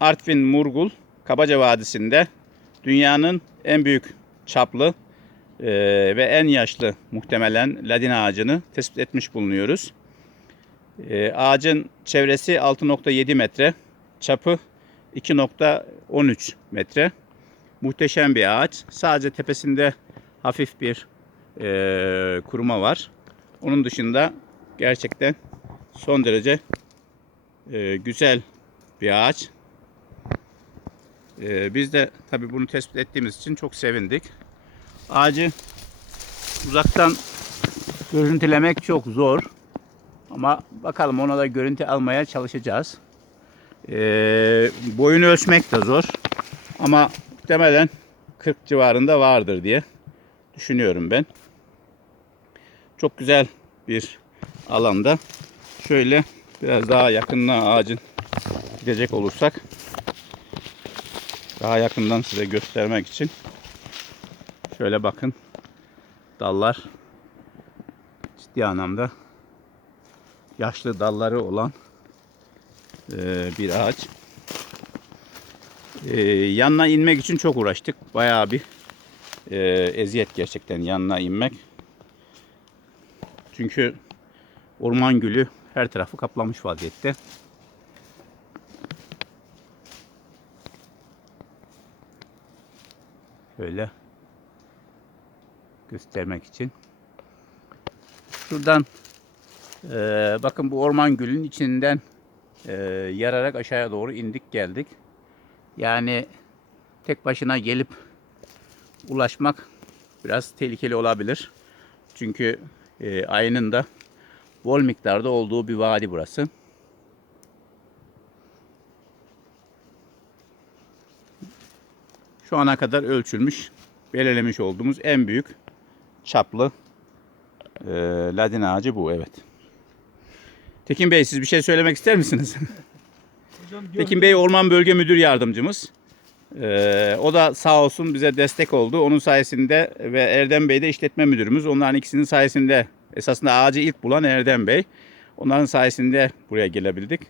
Artvin Murgul Kabaca Vadisi'nde dünyanın en büyük çaplı e, ve en yaşlı muhtemelen ladin ağacını tespit etmiş bulunuyoruz. E, ağacın çevresi 6.7 metre, çapı 2.13 metre. Muhteşem bir ağaç. Sadece tepesinde hafif bir e, kuruma var. Onun dışında gerçekten son derece güzel bir ağaç. E, biz de tabii bunu tespit ettiğimiz için çok sevindik. Ağacı uzaktan görüntülemek çok zor. Ama bakalım ona da görüntü almaya çalışacağız. E, boyunu ölçmek de zor. Ama muhtemelen 40 civarında vardır diye düşünüyorum ben. Çok güzel bir alanda. Şöyle biraz daha yakınına ağacın gidecek olursak daha yakından size göstermek için şöyle bakın dallar ciddi anlamda yaşlı dalları olan eee, bir ağaç. Eee, yanına inmek için çok uğraştık. Bayağı bir eee, eziyet gerçekten yanına inmek. Çünkü orman gülü her tarafı kaplamış vaziyette. Şöyle göstermek için. Şuradan eee, bakın bu orman gülün içinden eee, yararak aşağıya doğru indik geldik. Yani tek başına gelip ulaşmak biraz tehlikeli olabilir. Çünkü e, ayının da bol miktarda olduğu bir vadi burası. Şu ana kadar ölçülmüş, belirlemiş olduğumuz en büyük çaplı e, ladin ağacı bu evet. Tekin Bey siz bir şey söylemek ister misiniz? Hocam Tekin Bey Orman Bölge Müdür Yardımcımız. Ee, o da sağ olsun bize destek oldu. Onun sayesinde ve Erdem Bey de işletme müdürümüz. Onların ikisinin sayesinde esasında ağacı ilk bulan Erdem Bey. Onların sayesinde buraya gelebildik.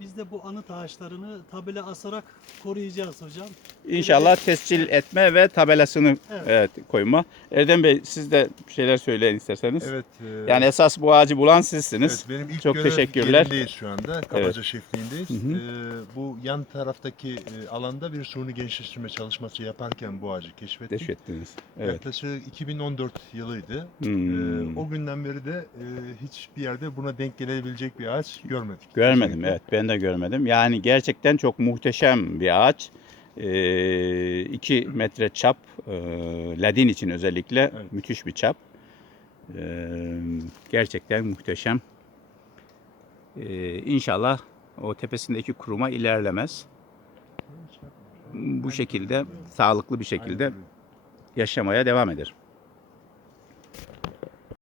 Biz de bu anıt ağaçlarını tabela asarak koruyacağız hocam. İnşallah tescil etme ve tabelasını Evet. evet. koyma. Erdem Bey siz de bir şeyler söyleyin isterseniz. Evet. e, Yani esas bu ağacı bulan sizsiniz. evet, benim ilk Çok görev teşekkürler. yerindeyiz şu anda. Kabaca şefliğindeyiz. Hı hı. E, bu yan taraftaki e, alanda bir suni gençleştirme çalışması yaparken bu ağacı keşfettik. Keşfettiniz. Evet. Yaklaşık 2014 yılıydı. Hmm. E, o günden beri de e, hiçbir yerde buna denk gelebilecek bir ağaç görmedik. Görmedim Kesinlikle. evet ben de görmedim. Yani gerçekten çok muhteşem bir ağaç. 2 metre çap. e, ladin için özellikle Evet. müthiş bir çap. Ee, gerçekten muhteşem. Ee, inşallah o tepesindeki kuruma ilerlemez. Bu şekilde sağlıklı bir şekilde yaşamaya devam eder.